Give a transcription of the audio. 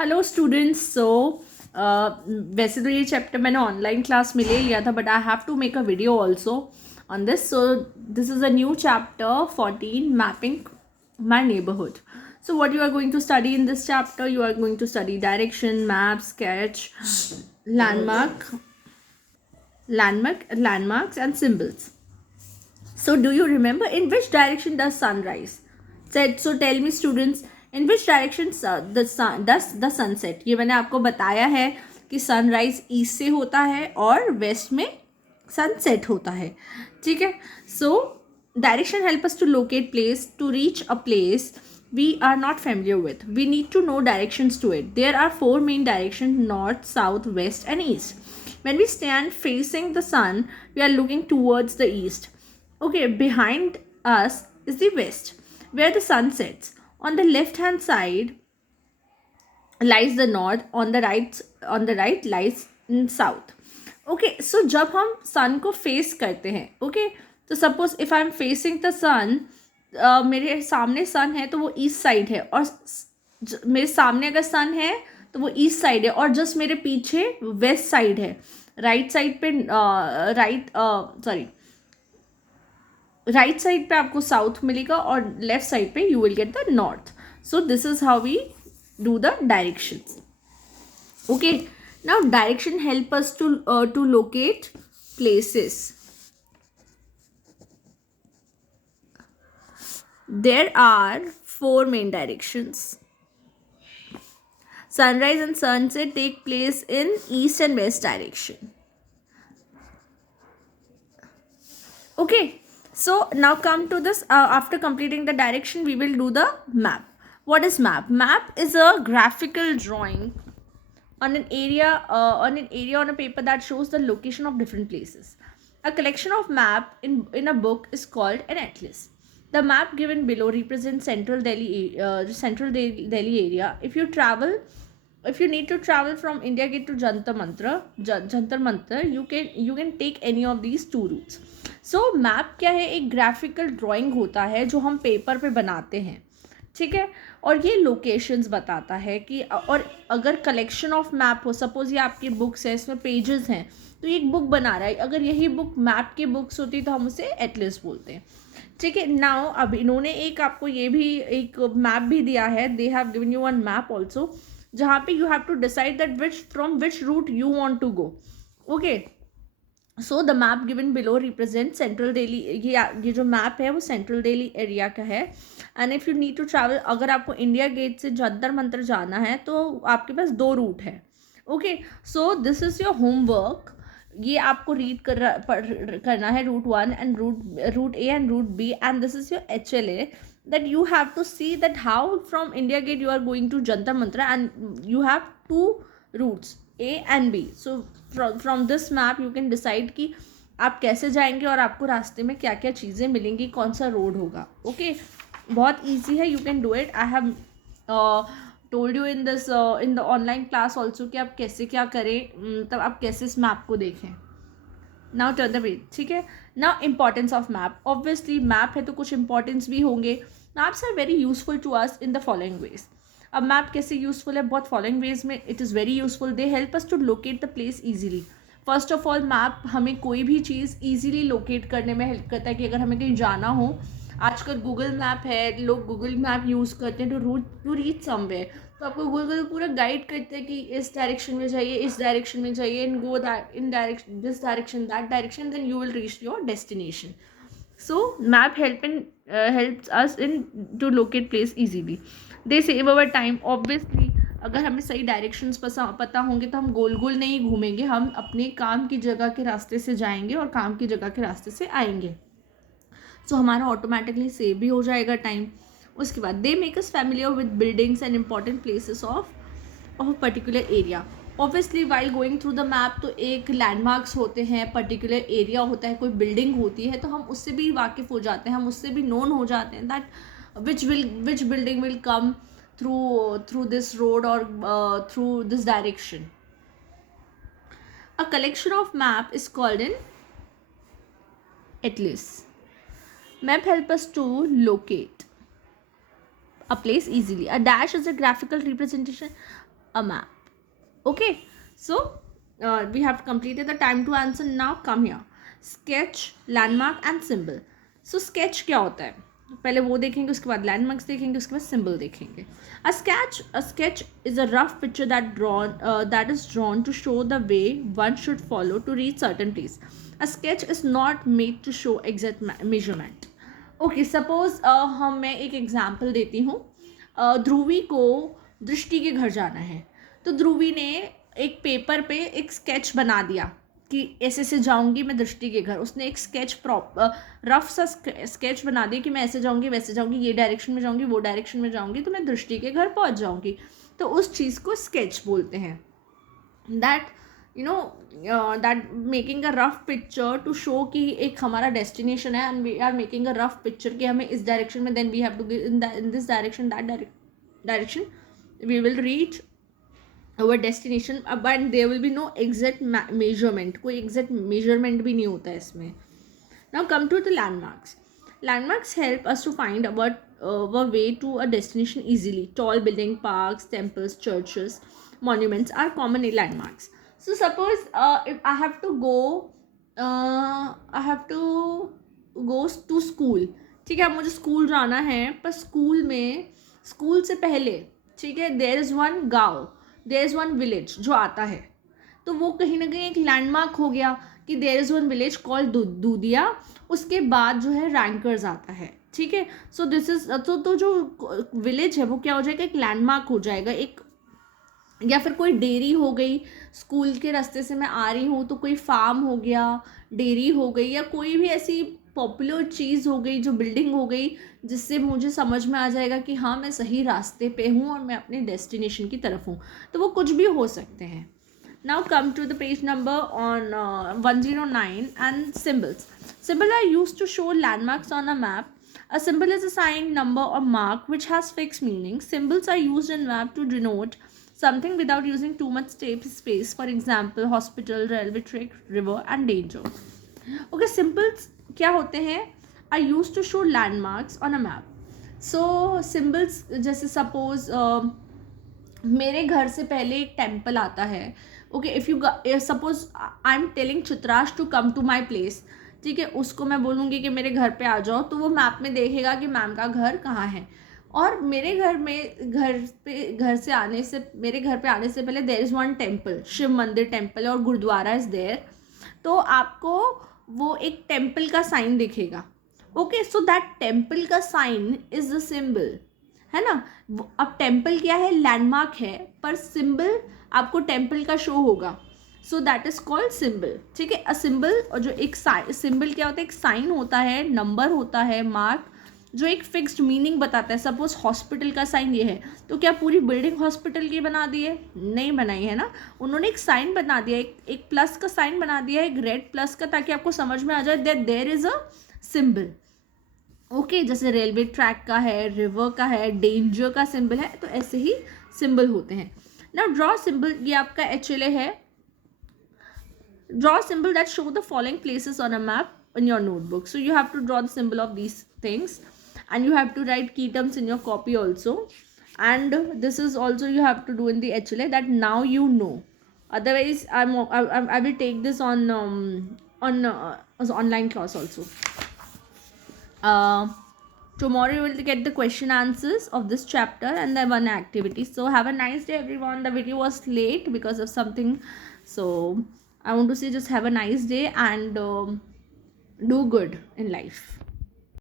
Hello students. वैसे तो ये चैप्टर मैंने ऑनलाइन क्लास में ले लिया था, but I have to make a video also on this. So this is a new chapter 14, mapping my neighborhood. So what you are going to study in this chapter? You are going to study direction, map, sketch, landmark landmarks and symbols. So do you remember in which direction does sun rise? So tell me students, in which direction the sun does the sunset? ये मैंने आपको बताया है कि sunrise east से होता है और वेस्ट में सनसेट होता है. ठीक है. सो direction help us to locate place. To reach a place we are not familiar with, we need to know directions to it. There are four main directions: north, south, west and east. When we stand facing the sun, we are looking towards the east. Okay, behind us is the west, where the sun sets. On the left hand side lies the north. On the right lies in south. Okay, so जब हम sun को face करते हैं, okay, तो suppose if I am facing the sun, मेरे सामने sun है तो वो east side है, और मेरे सामने अगर sun है तो वो east side है, और just मेरे पीछे west side है. राइट साइड पे राइट साइड पे आपको साउथ मिलेगा और लेफ्ट साइड पे you will get the north. So this is how we do the directions. Okay, now direction help us to locate places. There are four main directions. Sunrise and sunset take place in east and west direction. Okay, so now come to this. After completing the direction, we will do the map. What is map? Map is a graphical drawing on an area on a paper that shows the location of different places. A collection of map in a book is called an atlas. The map given below represents central Delhi area. If you need to travel from India Gate to Jantar Mantar, you can take any of these two routes. So map क्या है? एक graphical drawing होता है जो हम paper पे बनाते हैं. ठीक है, और ये लोकेशंस बताता है कि, और अगर कलेक्शन ऑफ मैप हो, सपोज ये आपकी बुक्स है, इसमें पेजेस हैं, तो ये एक बुक बना रहा है. अगर यही बुक मैप की बुक्स होती तो हम उसे एटलस बोलते हैं. ठीक है. नाउ अब इन्होंने एक आपको ये भी एक मैप भी दिया है. They have given you one map also, जहाँ पे you have to decide that from which route you want to go. Okay, so the map given below represent central Delhi. ये जो मैप है वो सेंट्रल दिल्ली एरिया का है. And if you need to travel, अगर आपको इंडिया गेट से जंतर मंतर जाना है तो आपके पास दो रूट है. Okay, so this is your homework. ये आपको रीड करना है route 1 and route A and route B, and this is your HLA, that you have to see that how from India Gate you are going to Jantar Mantar, and you have two routes A and B. So from this map you can decide कि आप कैसे जाएंगे और आपको रास्ते में क्या क्या चीज़ें मिलेंगी, कौन सा रोड होगा. ओके, बहुत ईजी है. You can do it. I have told you in this in the online class also कि आप कैसे क्या करें, तब आप कैसे इस मैप को देखें. Now turn the page. ठीक है. Now importance of map. Obviously map है तो कुछ इंपॉर्टेंस भी होंगे. Maps are very useful to us in the following ways. अब मैप कैसे यूजफुल है? बहुत फॉलोइंग वेज में it is very useful. They help us to locate the place easily. First of all, map हमें कोई भी चीज़ ईजिली लोकेट करने में हेल्प करता है. कि अगर हमें कहीं जाना हो, आजकल गूगल मैप है, लोग गूगल मैप यूज़ करते हैं टू रीच समवेयर. तो आपको गूगल पूरा गाइड करते हैं कि इस डायरेक्शन में जाइए, इस डायरेक्शन में जाइए, and go that in direction, this direction, that direction, then you will reach your destination. So map helps us in to locate place easily. They save our time. Obviously अगर हमें सही directions पता होंगे तो हम गोल गोल नहीं घूमेंगे, हम अपने काम की जगह के रास्ते से जाएंगे और काम की जगह के रास्ते से आएंगे. सो हमारा ऑटोमेटिकली सेव भी हो जाएगा टाइम. उसके बाद they make us familiar with buildings and important places of a particular area. Obviously while going through the map, तो एक लैंडमार्क्स होते हैं, पर्टिकुलर एरिया होता है, कोई बिल्डिंग होती है, तो हम उससे भी वाकिफ़ हो जाते हैं, हम उससे भी नोन हो जाते हैं that which building will come through this road और through this direction. A collection of map is called in atlas. Map help us to locate a place easily. A dash is a graphical representation. a map. Okay, so we have completed the time to answer. Now come here, sketch, landmark and symbol. So sketch क्या होता है, पहले वो देखेंगे, उसके बाद landmarks देखेंगे, उसके बाद सिंबल देखेंगे. A sketch is a rough picture that is drawn to show the way one should follow to reach certain place. A sketch is not made to show exact measurement. Okay, suppose मैं एक example देती हूँ. ध्रुवी को दृष्टि के घर जाना है, तो ध्रुवी ने एक पेपर पे एक स्केच बना दिया कि ऐसे से जाऊंगी मैं दृष्टि के घर. उसने एक स्केच रफ सा स्केच बना दिया कि मैं ऐसे जाऊंगी, वैसे जाऊंगी, ये डायरेक्शन में जाऊंगी, वो डायरेक्शन में जाऊंगी, तो मैं दृष्टि के घर पहुंच जाऊंगी. तो उस चीज़ को स्केच बोलते हैं. That that making a rough picture to show कि एक हमारा डेस्टिनेशन है and we are making a rough picture कि हमें इस डायरेक्शन में, then we have to in this direction, that direction we will reach our destination, but there will be no exact measurement. कोई exact measurement भी नहीं होता है इसमें. Now come to the landmarks. Landmarks help us to find our way to a destination easily. Tall building, parks, temples, churches, monuments are common landmarks. So suppose if I have to go to school. ठीक है, मुझे school जाना है, पर school से पहले, ठीक है, there is one गाँव, देयर इज़ वन विलेज जो आता है, तो वो कहीं ना कहीं एक लैंडमार्क हो गया कि there is one village called Dudhiya. उसके बाद जो है रैंकर्स आता है. ठीक है, सो दिस इज तो जो विलेज है वो क्या हो जाएगा, एक लैंडमार्क हो जाएगा. एक या फिर कोई डेयरी हो गई, स्कूल के रास्ते से मैं आ रही हूँ तो कोई फार्म हो गया, डेयरी हो गई, या कोई भी ऐसी पॉपुलर चीज़ हो गई, जो बिल्डिंग हो गई, जिससे मुझे समझ में आ जाएगा कि हाँ मैं सही रास्ते पे हूँ और मैं अपने डेस्टिनेशन की तरफ हूँ. तो वो कुछ भी हो सकते हैं. Now come to the page number on 109 and symbols. Symbols are used to show landmarks on a map. A symbol is a sign, number or mark which has fixed meaning. Symbols are used in map to denote something without using too much space. For example, hospital, railway track, river and danger. Okay, symbols क्या होते हैं, are used to show landmarks on a map. So symbols जैसे suppose मेरे घर से पहले एक temple आता है. Okay, if you suppose I am telling Chitrash to come to my place. ठीक है, उसको मैं बोलूँगी कि मेरे घर पे आ जाओ, तो वो मैप में देखेगा कि मैम का घर कहाँ है. और मेरे घर से आने से पहले there is one temple, Shiv मंदिर टेम्पल और गुरुद्वारा इज़ देयर. तो आपको वो एक टेम्पल का साइन दिखेगा. ओके, सो दैट टेम्पल का साइन इज़ द सिंबल, है ना. अब टेम्पल क्या है, लैंडमार्क है, पर सिंबल आपको टेम्पल का शो होगा. So that is called symbol. ठीक है, अ सिंबल, और जो एक सिंबल क्या होता है, एक साइन होता है, नंबर होता है, मार्क, जो एक फिक्स्ड मीनिंग बताता है. सपोज हॉस्पिटल का साइन ये है, तो क्या पूरी बिल्डिंग हॉस्पिटल की बना दी है, नहीं बनाई है ना. उन्होंने एक साइन बना दिया, एक प्लस का साइन बना दिया, एक रेड प्लस का, ताकि आपको समझ में आ जाए that there is a symbol. Okay, जैसे रेलवे ट्रैक का है, रिवर का है, डेंजर का सिंबल है, तो ऐसे ही सिंबल होते हैं. नाउ ड्रॉ सिंबल, ये आपका HLA है. Draw symbol that show the following places on a map in your notebook. So you have to draw the symbol of these things, and you have to write key terms in your copy also. And this is also you have to do in the HLA, that now you know. Otherwise, I will take this on as online class also. Tomorrow you will get the question answers of this chapter and the one activity. So have a nice day everyone. The video was late because of something, so I want to say just have a nice day and do good in life.